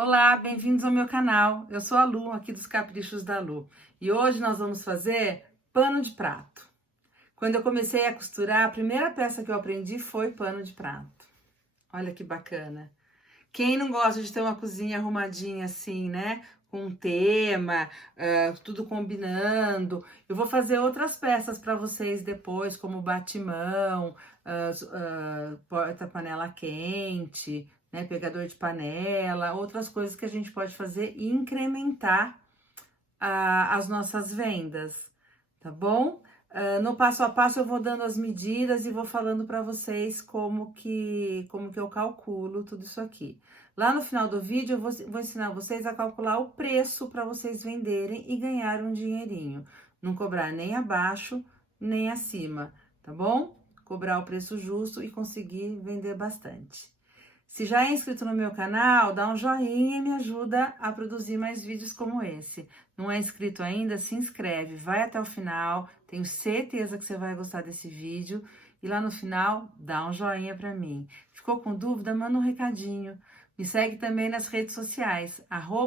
Olá, bem-vindos ao meu canal. Eu sou a Lu, aqui dos Caprichos da Lu. E hoje nós vamos fazer pano de prato. Quando eu comecei a costurar, a primeira peça que eu aprendi foi pano de prato. Olha que bacana. Quem não gosta de ter uma cozinha arrumadinha assim, né? Com um tema, tudo combinando. Eu vou fazer outras peças para vocês depois, como batimão, porta-panela quente, né? Pegador de panela, outras coisas que a gente pode fazer e incrementar as nossas vendas, tá bom? No passo a passo eu vou dando as medidas e vou falando para vocês como que eu calculo tudo isso aqui. Lá no final do vídeo eu vou ensinar vocês a calcular o preço para vocês venderem e ganhar um dinheirinho. Não cobrar nem abaixo, nem acima, tá bom? Cobrar o preço justo e conseguir vender bastante. Se já é inscrito no meu canal, dá um joinha e me ajuda a produzir mais vídeos como esse. Não é inscrito ainda? Se inscreve, vai até o final, tenho certeza que você vai gostar desse vídeo. E lá no final, dá um joinha pra mim. Ficou com dúvida? Manda um recadinho. Me segue também nas redes sociais,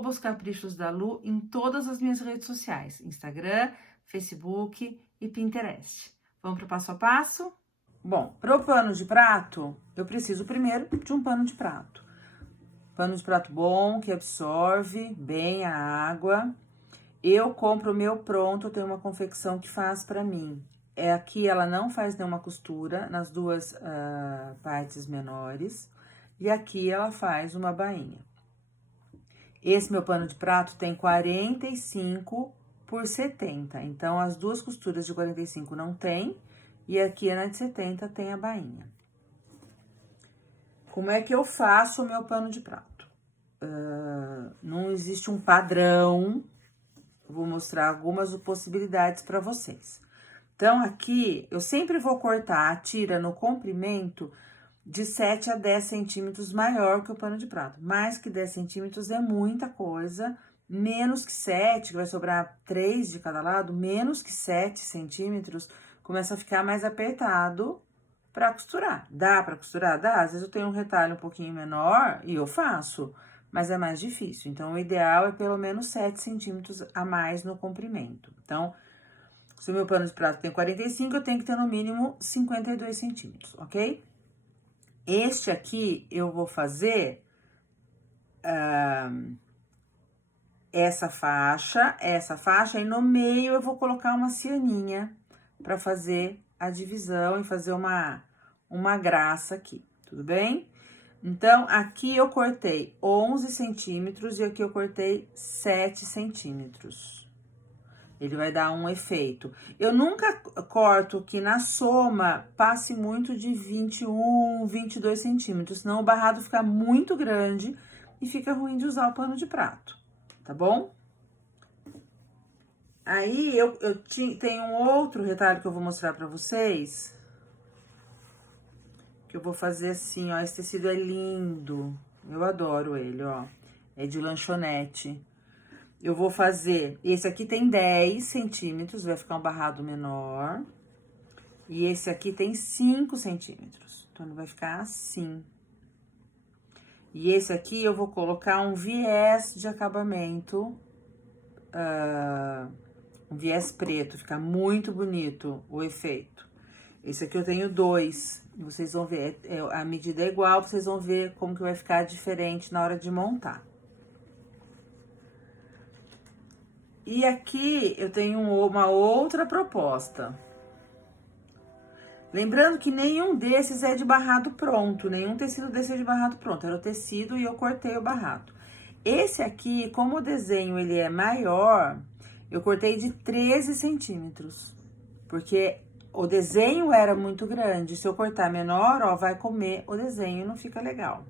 @os Caprichos da Lu, em todas as minhas redes sociais, Instagram, Facebook e Pinterest. Vamos pro passo a passo? Bom, para o pano de prato, eu preciso primeiro de um pano de prato. Pano de prato bom, que absorve bem a água. Eu compro o meu pronto, eu tenho uma confecção que faz para mim. Aqui ela não faz nenhuma costura nas duas partes menores. E aqui ela faz uma bainha. Esse meu pano de prato tem 45 por 70. Então, as duas costuras de 45 não tem. E aqui na de 70 tem a bainha. Como é que eu faço o meu pano de prato? Não existe um padrão. Eu vou mostrar algumas possibilidades para vocês. Então, aqui, eu sempre vou cortar a tira no comprimento de 7 a 10 centímetros maior que o pano de prato. Mais que 10 centímetros é muita coisa. Menos que 7, que vai sobrar 3 de cada lado, menos que 7 centímetros, começa a ficar mais apertado para costurar. Dá para costurar? Dá. Às vezes eu tenho um retalho um pouquinho menor e eu faço, mas é mais difícil. Então, o ideal é pelo menos 7 centímetros a mais no comprimento. Então, se o meu pano de prato tem 45, eu tenho que ter no mínimo 52 centímetros, ok? Este aqui, eu vou fazer essa faixa, e no meio eu vou colocar uma cianinha para fazer a divisão e fazer uma graça aqui, tudo bem? Então, aqui eu cortei 11 centímetros e aqui eu cortei 7 centímetros. Ele vai dar um efeito. Eu nunca corto que na soma passe muito de 21, 22 centímetros, senão o barrado fica muito grande e fica ruim de usar o pano de prato, tá bom? Aí, tenho um outro retalho que eu vou mostrar pra vocês. Que eu vou fazer assim, ó. Esse tecido é lindo. Eu adoro ele, ó. É de lanchonete. Eu vou fazer... Esse aqui tem 10 centímetros, vai ficar um barrado menor. E esse aqui tem 5 centímetros. Então, ele vai ficar assim. E esse aqui eu vou colocar um viés de acabamento... um viés preto, fica muito bonito o efeito. Esse aqui eu tenho 2, vocês vão ver, a medida é igual, vocês vão ver como que vai ficar diferente na hora de montar. E aqui eu tenho uma outra proposta. Lembrando que nenhum desses é de barrado pronto, nenhum tecido desse é de barrado pronto, era o tecido e eu cortei o barrado. Esse aqui, como o desenho ele é maior, eu cortei de 13 centímetros, porque o desenho era muito grande. Se eu cortar menor, ó, vai comer o desenho e não fica legal.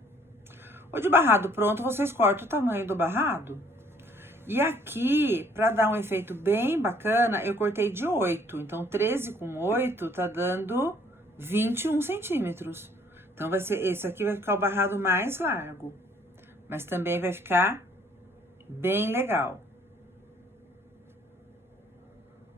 O de barrado pronto, vocês cortam o tamanho do barrado. E aqui, pra dar um efeito bem bacana, eu cortei de 8. Então, 13 com 8 tá dando 21 centímetros. Então, esse aqui vai ficar o barrado mais largo. Mas também vai ficar bem legal.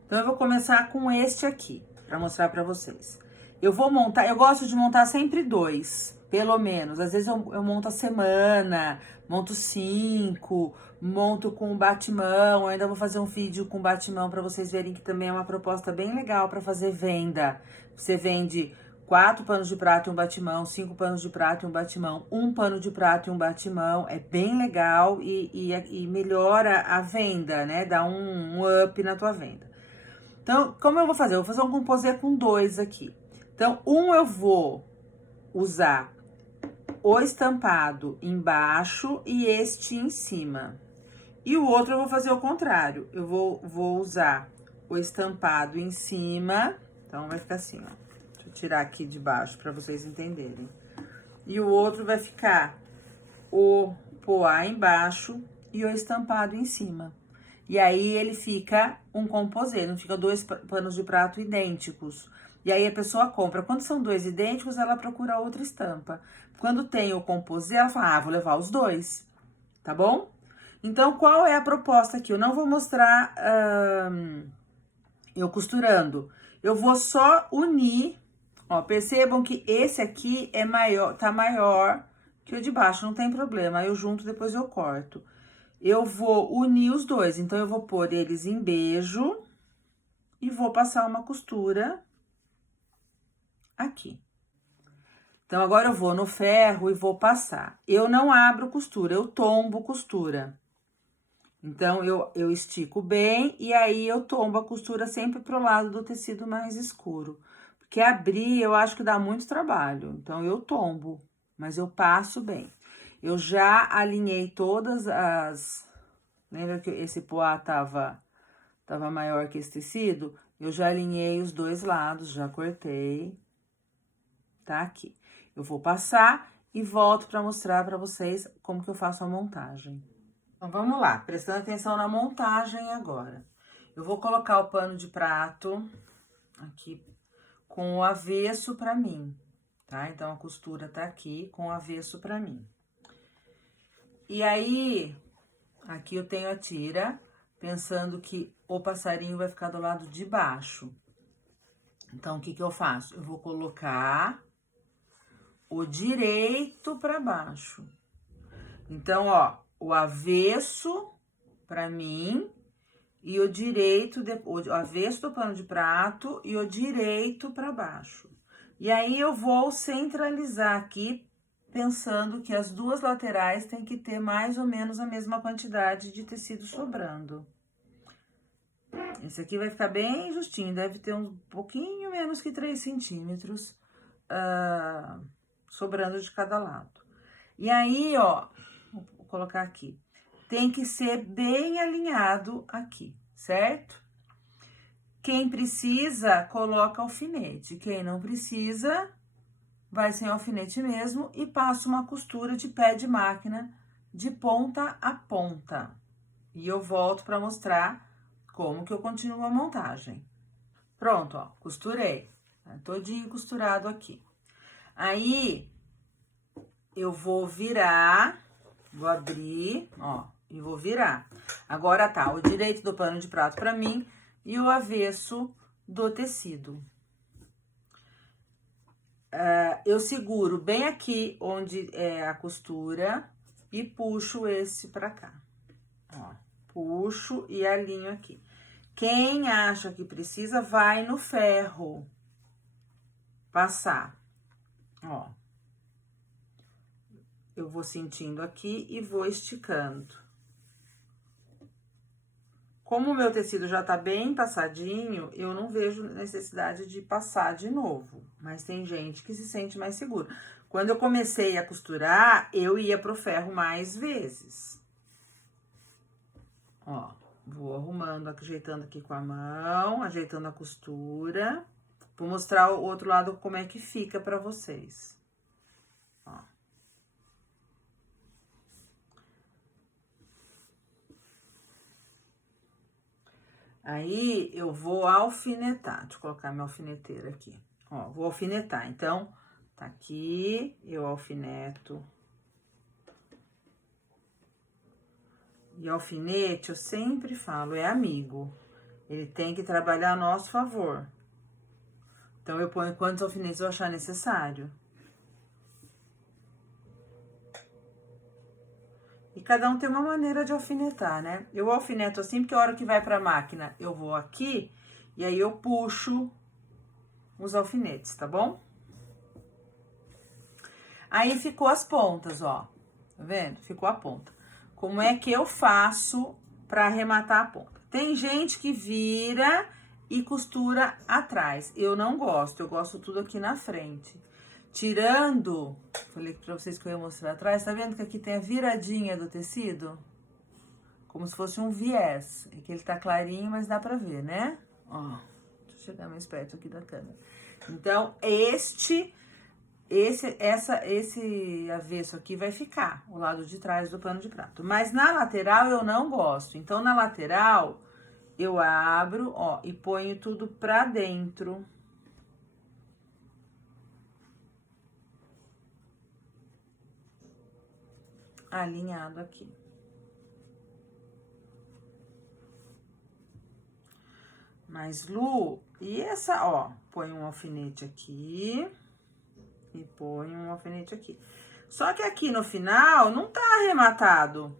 Então, eu vou começar com este aqui, pra mostrar pra vocês. eu vou montar, eu gosto de montar sempre 2, pelo menos. Às vezes eu monto a semana, monto 5, monto com batimão. Eu ainda vou fazer um vídeo com batimão para vocês verem que também é uma proposta bem legal para fazer venda. Você vende 4 panos de prato e um batimão, 5 panos de prato e um batimão, 1 pano de prato e um batimão. É bem legal e melhora a venda, né? Dá um up na tua venda. Então, como eu vou fazer? Eu vou fazer um composê com 2 aqui. Então, eu vou usar o estampado embaixo e este em cima. E o outro eu vou fazer o contrário. Eu vou usar o estampado em cima. Então, vai ficar assim, ó. Deixa eu tirar aqui de baixo para vocês entenderem. E o outro vai ficar o poá embaixo e o estampado em cima. E aí, ele fica um composê, não fica 2 panos de prato idênticos. E aí, a pessoa compra. Quando são 2 idênticos, ela procura outra estampa. Quando tem o composê, ela fala, vou levar os 2, tá bom? Então, qual é a proposta aqui? Eu não vou mostrar eu costurando. Eu vou só unir, ó, percebam que esse aqui é maior, tá maior que o de baixo, não tem problema. Eu junto, depois eu corto. Eu vou unir os 2, então, eu vou pôr eles em beijo e vou passar uma costura aqui. Então, agora eu vou no ferro e vou passar. Eu não abro costura, eu tombo costura. Então, eu estico bem e aí eu tombo a costura sempre pro lado do tecido mais escuro. Porque abrir, eu acho que dá muito trabalho. Então, eu tombo, mas eu passo bem. Eu já alinhei todas as... Lembra que esse poá tava maior que esse tecido? Eu já alinhei os 2 lados, já cortei. Tá aqui. Eu vou passar e volto para mostrar para vocês como que eu faço a montagem. Então, vamos lá, prestando atenção na montagem agora. Eu vou colocar o pano de prato aqui com o avesso para mim, tá? Então, a costura tá aqui com o avesso para mim. E aí, aqui eu tenho a tira, pensando que o passarinho vai ficar do lado de baixo. Então, o que que eu faço? Eu vou colocar o direito para baixo. Então, ó, o avesso para mim e o direito, o avesso do pano de prato e o direito para baixo. E aí, eu vou centralizar aqui, pensando que as 2 laterais tem que ter mais ou menos a mesma quantidade de tecido sobrando. Esse aqui vai ficar bem justinho, deve ter um pouquinho menos que 3 centímetros sobrando de cada lado. E aí, ó, vou colocar aqui, tem que ser bem alinhado aqui, certo? Quem precisa, coloca alfinete. Quem não precisa, vai sem alfinete mesmo e passa uma costura de pé de máquina de ponta a ponta. E eu volto para mostrar como que eu continuo a montagem. Pronto, ó, costurei. Tá todinho costurado aqui. Aí, eu vou virar, vou abrir, ó, e vou virar. Agora tá, o direito do pano de prato pra mim e o avesso do tecido. Eu seguro bem aqui onde é a costura e puxo esse pra cá. Ó, puxo e alinho aqui. Quem acha que precisa, vai no ferro passar, ó. Eu vou sentindo aqui e vou esticando. Como o meu tecido já tá bem passadinho, eu não vejo necessidade de passar de novo. Mas tem gente que se sente mais seguro. Quando eu comecei a costurar, eu ia pro ferro mais vezes. Ó, vou arrumando, ajeitando aqui com a mão, ajeitando a costura. Vou mostrar o outro lado como é que fica pra vocês. Ó. Aí, eu vou alfinetar. Deixa eu colocar minha alfineteira aqui. Ó, vou alfinetar. Então, tá aqui, eu alfineto. E alfinete, eu sempre falo, é amigo. Ele tem que trabalhar a nosso favor. Então, eu ponho quantos alfinetes eu achar necessário. E cada um tem uma maneira de alfinetar, né? Eu alfineto assim, porque a hora que vai pra máquina, eu vou aqui, e aí eu puxo os alfinetes, tá bom? Aí ficou as pontas, ó. Tá vendo? Ficou a ponta. Como é que eu faço pra arrematar a ponta? Tem gente que vira e costura atrás. Eu não gosto, eu gosto tudo aqui na frente. Tirando, falei pra vocês que eu ia mostrar atrás, tá vendo que aqui tem a viradinha do tecido? Como se fosse um viés. É que ele tá clarinho, mas dá pra ver, né? Ó, deixa eu chegar mais perto aqui da câmera. Então, esse avesso aqui vai ficar, o lado de trás do pano de prato. Mas na lateral eu não gosto. Então, na lateral, eu abro, ó, e ponho tudo pra dentro. Alinhado aqui. Mas, Lu, e essa, ó, põe um alfinete aqui e põe um alfinete aqui. Só que aqui no final não tá arrematado.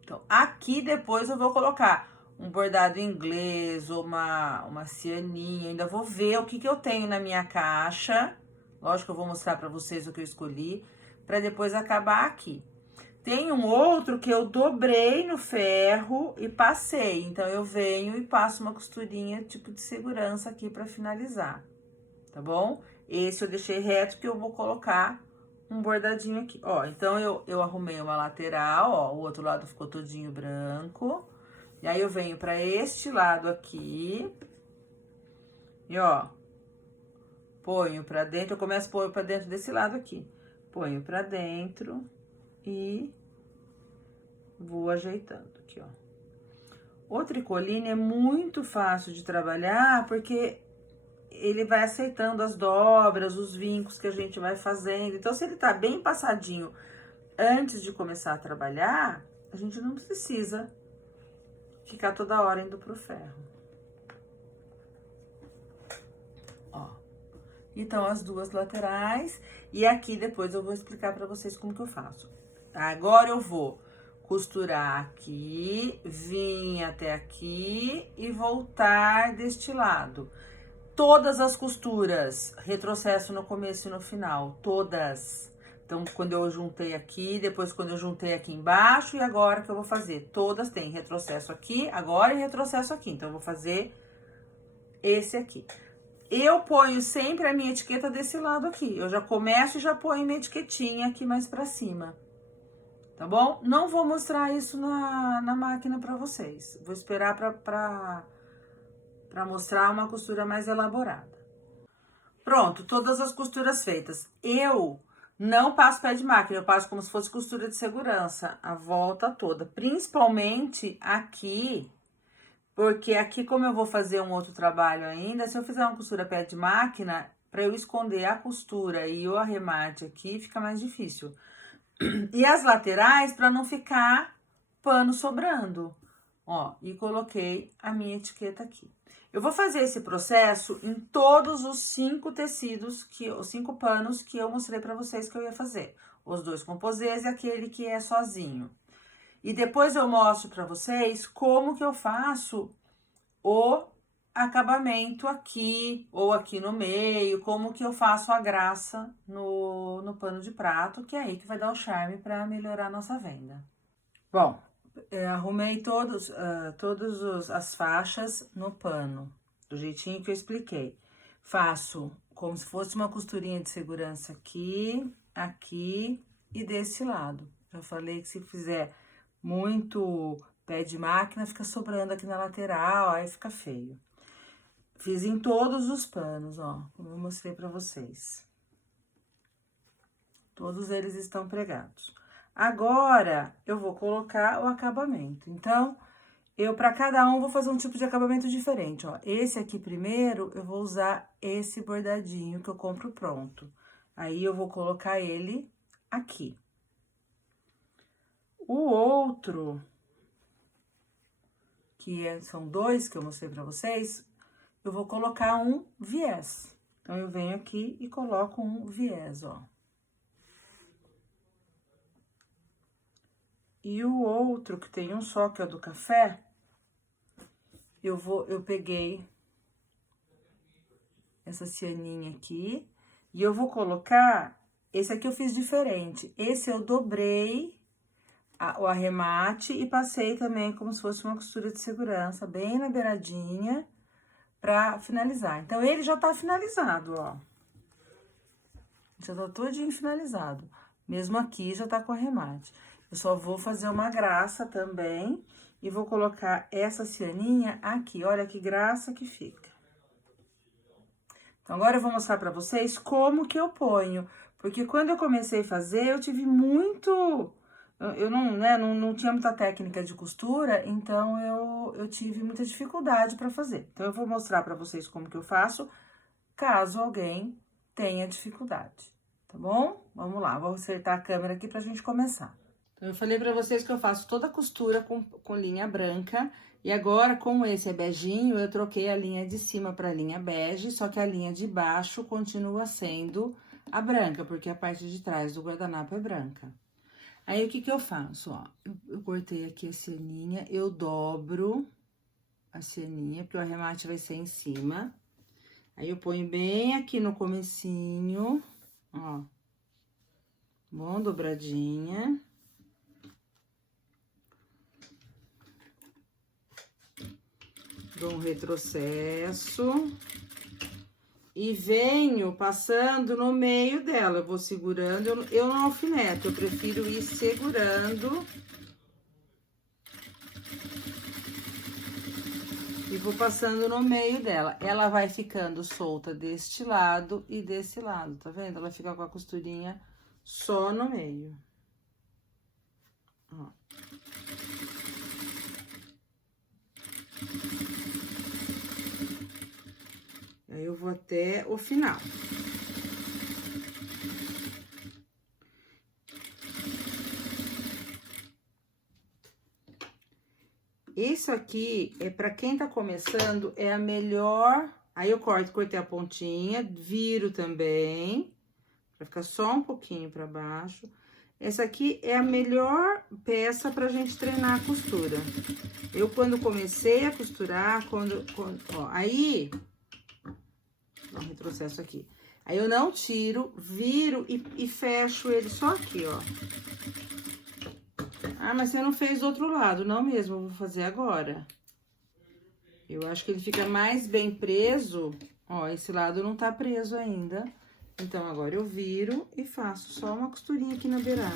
Então, aqui depois eu vou colocar um bordado inglês ou uma cianinha. Ainda vou ver o que que eu tenho na minha caixa. Lógico que eu vou mostrar pra vocês o que eu escolhi, pra depois acabar aqui. Tem um outro que eu dobrei no ferro e passei. Então, eu venho e passo uma costurinha tipo de segurança aqui pra finalizar, tá bom? Esse eu deixei reto que eu vou colocar um bordadinho aqui. Ó, então, eu arrumei uma lateral, ó, o outro lado ficou todinho branco. E aí, eu venho pra este lado aqui. E, ó, ponho pra dentro, eu começo a pôr pra dentro desse lado aqui. Ponho pra dentro e vou ajeitando aqui, ó. O tricoline é muito fácil de trabalhar, porque ele vai aceitando as dobras, os vincos que a gente vai fazendo. Então, se ele tá bem passadinho antes de começar a trabalhar, a gente não precisa ficar toda hora indo pro ferro. Ó. Então, as duas laterais. E aqui, depois, eu vou explicar pra vocês como que eu faço. Agora, eu vou costurar aqui, vir até aqui e voltar deste lado. Todas as costuras, retrocesso no começo e no final, todas. Então, quando eu juntei aqui, depois quando eu juntei aqui embaixo e agora que eu vou fazer. Todas têm retrocesso aqui, agora e retrocesso aqui. Então, eu vou fazer esse aqui. Eu ponho sempre a minha etiqueta desse lado aqui. Eu já começo e já ponho minha etiquetinha aqui mais pra cima. Tá bom? Não vou mostrar isso na máquina pra vocês. Vou esperar pra mostrar uma costura mais elaborada. Pronto, todas as costuras feitas. Eu não passo pé de máquina, eu passo como se fosse costura de segurança, a volta toda. Principalmente aqui, porque aqui como eu vou fazer um outro trabalho ainda, se eu fizer uma costura pé de máquina, para eu esconder a costura e o arremate aqui, fica mais difícil. E as laterais, para não ficar pano sobrando. Ó, e coloquei a minha etiqueta aqui. Eu vou fazer esse processo em todos os 5 tecidos, os 5 panos que eu mostrei pra vocês que eu ia fazer. Os 2 composês e aquele que é sozinho. E depois eu mostro pra vocês como que eu faço o acabamento aqui, ou aqui no meio, como que eu faço a graça no pano de prato, que é aí que vai dar o charme pra melhorar a nossa venda. Bom, arrumei todas as faixas no pano, do jeitinho que eu expliquei. Faço como se fosse uma costurinha de segurança aqui, aqui e desse lado. Já falei que se fizer muito pé de máquina, fica sobrando aqui na lateral, aí fica feio. Fiz em todos os panos, ó, como eu mostrei pra vocês. Todos eles estão pregados. Agora, eu vou colocar o acabamento. Então, para cada um, vou fazer um tipo de acabamento diferente, ó. Esse aqui primeiro, eu vou usar esse bordadinho que eu compro pronto. Aí, eu vou colocar ele aqui. O outro, são 2 que eu mostrei pra vocês, eu vou colocar um viés. Então, eu venho aqui e coloco um viés, ó. E o outro, que tem um só, que é o do café, eu peguei essa cianinha aqui, e eu vou colocar, esse aqui eu fiz diferente, esse eu dobrei o arremate e passei também como se fosse uma costura de segurança, bem na beiradinha, pra finalizar. Então, ele já tá finalizado, ó. Já tá todinho finalizado. Mesmo aqui, já tá com arremate. Eu só vou fazer uma graça também e vou colocar essa cianinha aqui. Olha que graça que fica. Então, agora eu vou mostrar pra vocês como que eu ponho. Porque quando eu comecei a fazer, eu tive muito... Eu não tinha muita técnica de costura, então eu tive muita dificuldade pra fazer. Então, eu vou mostrar pra vocês como que eu faço, caso alguém tenha dificuldade, tá bom? Vamos lá, vou acertar a câmera aqui pra gente começar. Então, eu falei pra vocês que eu faço toda a costura com linha branca, e agora, como esse é beijinho, eu troquei a linha de cima pra linha bege, só que a linha de baixo continua sendo a branca, porque a parte de trás do guardanapo é branca. Aí, o que que eu faço, ó? Eu cortei aqui a cianinha, eu dobro a cianinha, porque o arremate vai ser em cima. Aí, eu ponho bem aqui no comecinho, ó. Bom, dobradinha. Dou um retrocesso. E venho passando no meio dela, eu vou segurando, eu não alfineto, eu prefiro ir segurando. E vou passando no meio dela. Ela vai ficando solta deste lado e desse lado, tá vendo? Ela fica com a costurinha só no meio. Ó. Aí, eu vou até o final. Isso aqui, pra quem tá começando, é a melhor... Aí, eu cortei a pontinha, viro também, pra ficar só um pouquinho pra baixo. Essa aqui é a melhor peça pra gente treinar a costura. Eu, quando comecei a costurar, ó, aí... Dá um retrocesso aqui. Aí, eu não tiro, viro e fecho ele só aqui, ó. Ah, mas você não fez do outro lado. Não mesmo, eu vou fazer agora. Eu acho que ele fica mais bem preso. Ó, esse lado não tá preso ainda. Então, agora eu viro e faço só uma costurinha aqui na beirada.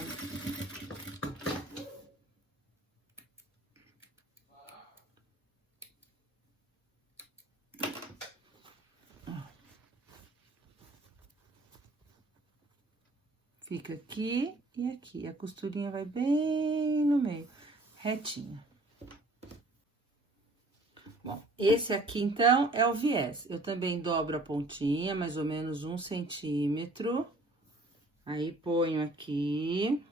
Fica aqui e aqui. A costurinha vai bem no meio, retinha. Bom, esse aqui, então, é o viés. Eu também dobro a pontinha, mais ou menos 1 centímetro. Aí, ponho aqui.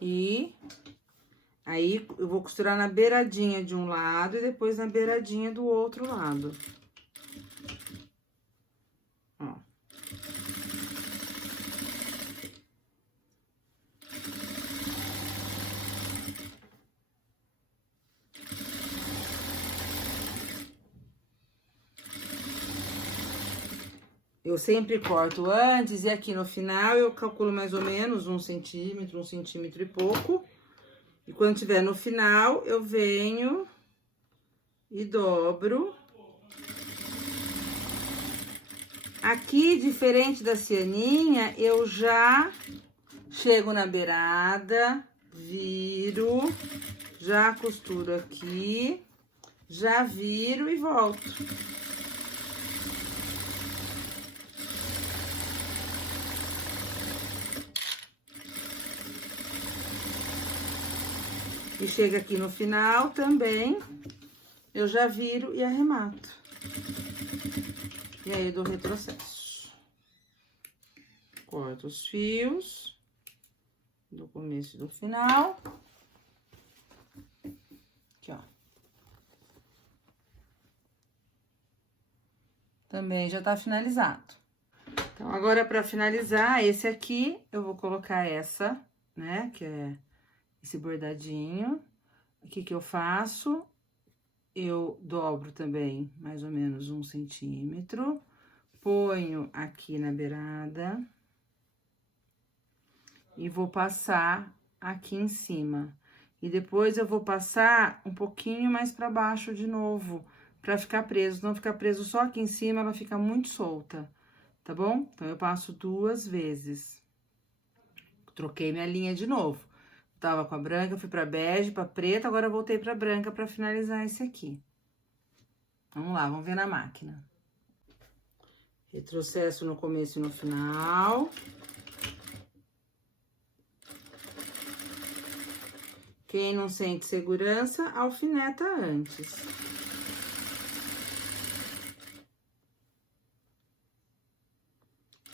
E aí, eu vou costurar na beiradinha de um lado e depois na beiradinha do outro lado. Ó. Eu sempre corto antes e aqui no final eu calculo mais ou menos 1 centímetro, 1 centímetro e pouco. E quando tiver no final, eu venho e dobro. Aqui, diferente da cianinha, eu já chego na beirada, viro, já costuro aqui, já viro e volto. E chega aqui no final também, eu já viro e arremato. E aí, eu dou retrocesso. Corto os fios do começo e do final. Aqui, ó. também já tá finalizado. Então, agora, para finalizar, esse aqui, eu vou colocar essa, né, que é esse bordadinho. O que eu faço? Eu dobro também mais ou menos 1 centímetro, ponho aqui na beirada e vou passar aqui em cima. E depois eu vou passar um pouquinho mais para baixo de novo, para ficar preso. Não ficar preso só aqui em cima, ela fica muito solta, tá bom? Então, eu passo 2 vezes. Troquei minha linha de novo. Tava com a branca, fui pra bege, pra preta, agora eu voltei pra branca pra finalizar esse aqui. Vamos lá, vamos ver na máquina. Retrocesso no começo e no final. Quem não sente segurança, alfineta antes.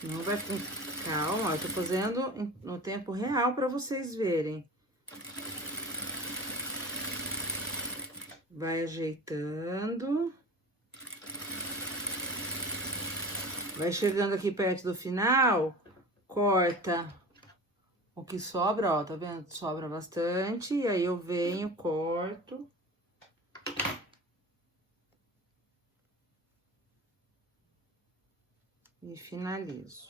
Não vai com calma, eu tô fazendo no tempo real pra vocês verem. Vai ajeitando. Vai chegando aqui perto do final, corta o que sobra, ó, tá vendo? Sobra bastante, e aí eu venho, corto. E finalizo.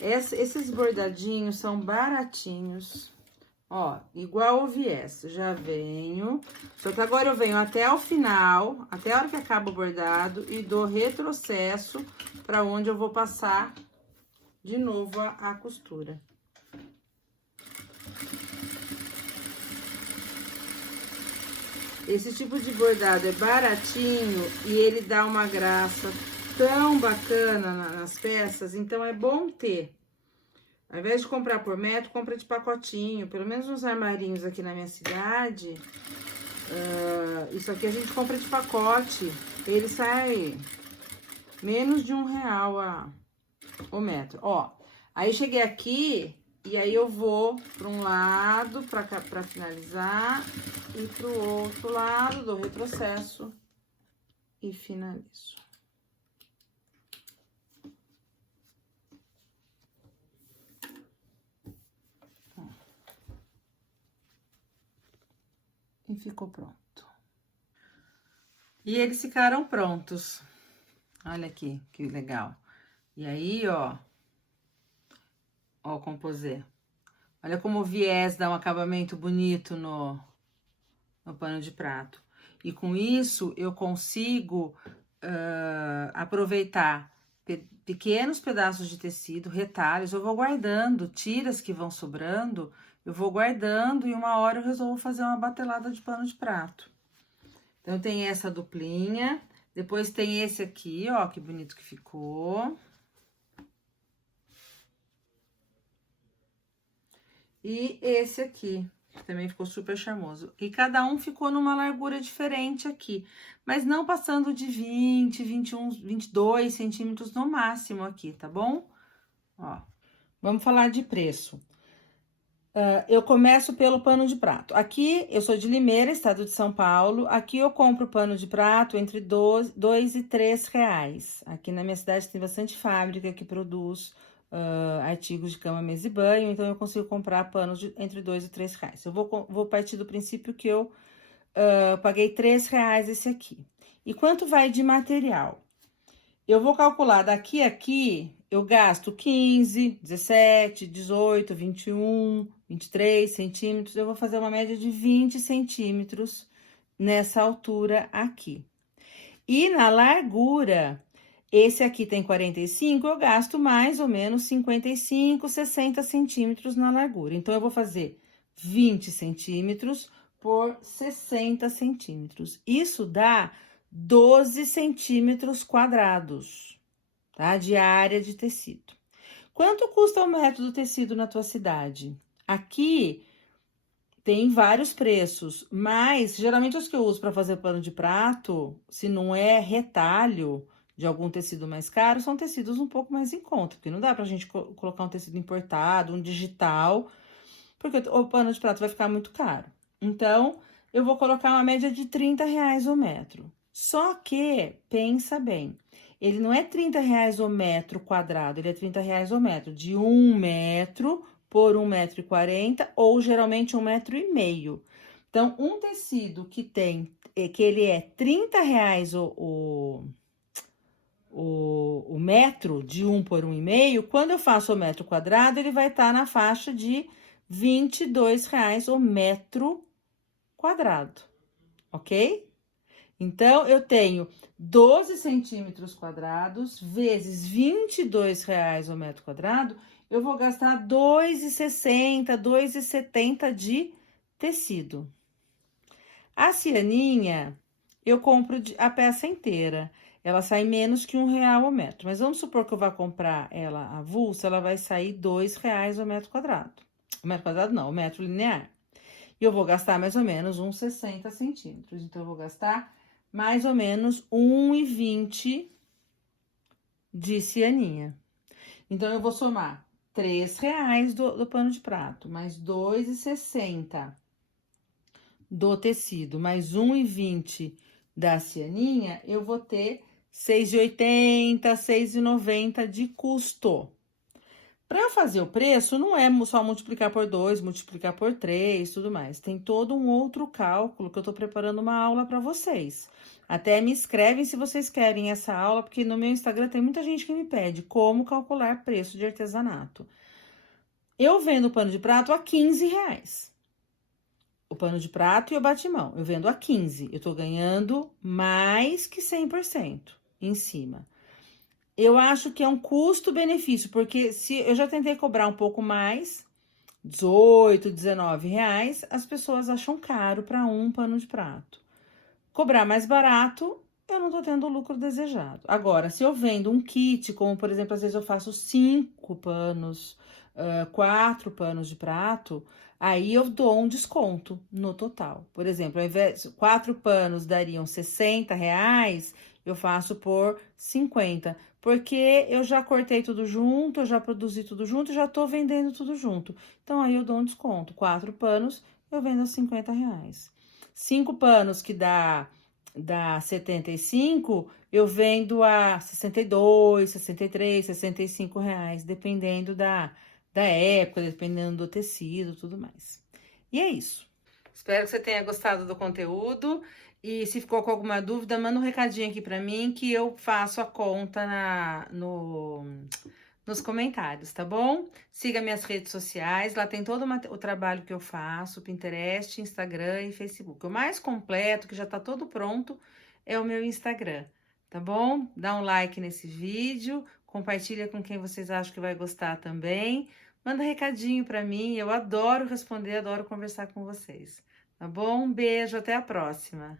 Esses bordadinhos são baratinhos. Ó, igual o viés, já venho. Só que agora eu venho até o final, até a hora que acaba o bordado, e dou retrocesso pra onde eu vou passar de novo a costura. Esse tipo de bordado é baratinho e ele dá uma graça tão bacana nas peças, então é bom ter. Ao invés de comprar por metro, compra de pacotinho. Pelo menos nos armarinhos aqui na minha cidade, isso aqui a gente compra de pacote. Ele sai menos de R$1 o metro. Ó, aí cheguei aqui e aí eu vou para um lado para finalizar e pro outro lado, dou retrocesso e finalizo. E ficou pronto. E eles ficaram prontos. Olha aqui, que legal. E aí, ó o composê. Olha como o viés dá um acabamento bonito no pano de prato. E com isso, eu consigo aproveitar pequenos pedaços de tecido, retalhos. Eu vou guardando, tiras que vão sobrando, eu vou guardando e uma hora eu resolvo fazer uma batelada de pano de prato. Então, tem essa duplinha, depois tem esse aqui, ó, que bonito que ficou. E esse aqui, que também ficou super charmoso. E cada um ficou numa largura diferente aqui, mas não passando de 20, 21, 22 centímetros no máximo aqui, tá bom? Ó, vamos falar de preço. Eu começo pelo pano de prato. Aqui, eu sou de Limeira, estado de São Paulo. Aqui eu compro pano de prato entre R$2 e R$3. Aqui na minha cidade tem bastante fábrica que produz artigos de cama, mesa e banho. Então, eu consigo comprar panos entre R$2 e R$3. Eu vou partir do princípio que eu paguei R$3 esse aqui. E quanto vai de material? Eu vou calcular daqui a aqui, eu gasto 15, 17, 18, 21, 23 centímetros. Eu vou fazer uma média de 20 centímetros nessa altura aqui. E na largura, esse aqui tem 45, eu gasto mais ou menos 55, 60 centímetros na largura. Então, eu vou fazer 20 centímetros por 60 centímetros. Isso dá 12 centímetros quadrados, tá? De área de tecido. Quanto custa o metro do tecido na tua cidade? Aqui tem vários preços, mas geralmente os que eu uso para fazer pano de prato, se não é retalho de algum tecido mais caro, são tecidos um pouco mais em conta, porque não dá pra gente colocar um tecido importado, um digital, porque o pano de prato vai ficar muito caro. Então, eu vou colocar uma média de R$ 30 o metro. Só que, pensa bem, ele não é R$ 30 o metro quadrado, ele é R$ 30 o metro, de 1 metro por 1,40 m, ou geralmente 1,5 m. Então, um tecido que ele é R$ 30 o metro, de 1 por 1,5 m, quando eu faço o metro quadrado, ele vai estar na faixa de R$ 22 o metro quadrado, ok? Então, eu tenho 12 centímetros quadrados vezes R$ 22 o metro quadrado, eu vou gastar R$ 2,60, R$ 2,70 de tecido. A cianinha, eu compro a peça inteira. Ela sai menos que R$ 1 o metro. Mas vamos supor que eu vá comprar ela avulsa, ela vai sair R$ 2 o metro quadrado. O metro quadrado não, o metro linear. E eu vou gastar mais ou menos uns 60 centímetros. Então, eu vou gastar mais ou menos 1,20 de cianinha. Então, eu vou somar R$ 3 do pano de prato, mais R$ 2,60 do tecido, mais 1,20 da cianinha, eu vou ter R$ 6,80, R$ 6,90 de custo. Para eu fazer o preço, não é só multiplicar por 2, multiplicar por 3, tudo mais. Tem todo um outro cálculo que eu tô preparando uma aula para vocês. Até me escrevem se vocês querem essa aula, porque no meu Instagram tem muita gente que me pede como calcular preço de artesanato. Eu vendo o pano de prato a R$ 15. O pano de prato e o batimão. Eu vendo a 15. Eu tô ganhando mais que 100% em cima. Eu acho que é um custo-benefício, porque se eu já tentei cobrar um pouco mais, R$ 18, R$ 19, as pessoas acham caro para um pano de prato. Cobrar mais barato, eu não tô tendo o lucro desejado. Agora, se eu vendo um kit, como por exemplo, às vezes eu faço 5 panos, 4 panos de prato, aí eu dou um desconto no total. Por exemplo, ao invés de 4 panos dariam R$ 60, eu faço por 50, porque eu já cortei tudo junto, eu já produzi tudo junto, já tô vendendo tudo junto. Então, aí eu dou um desconto. 4 panos, eu vendo a R$ 50. 5 panos que dá 75, eu vendo a 62, 63, R$ 65, dependendo da época, dependendo do tecido, tudo mais. E é isso. Espero que você tenha gostado do conteúdo. E se ficou com alguma dúvida, manda um recadinho aqui para mim que eu faço a conta nos comentários, tá bom? Siga minhas redes sociais, lá tem todo o trabalho que eu faço, Pinterest, Instagram e Facebook. O mais completo, que já tá todo pronto, é o meu Instagram, tá bom? Dá um like nesse vídeo, compartilha com quem vocês acham que vai gostar também. Manda recadinho para mim, eu adoro responder, adoro conversar com vocês, tá bom? Um beijo, até a próxima!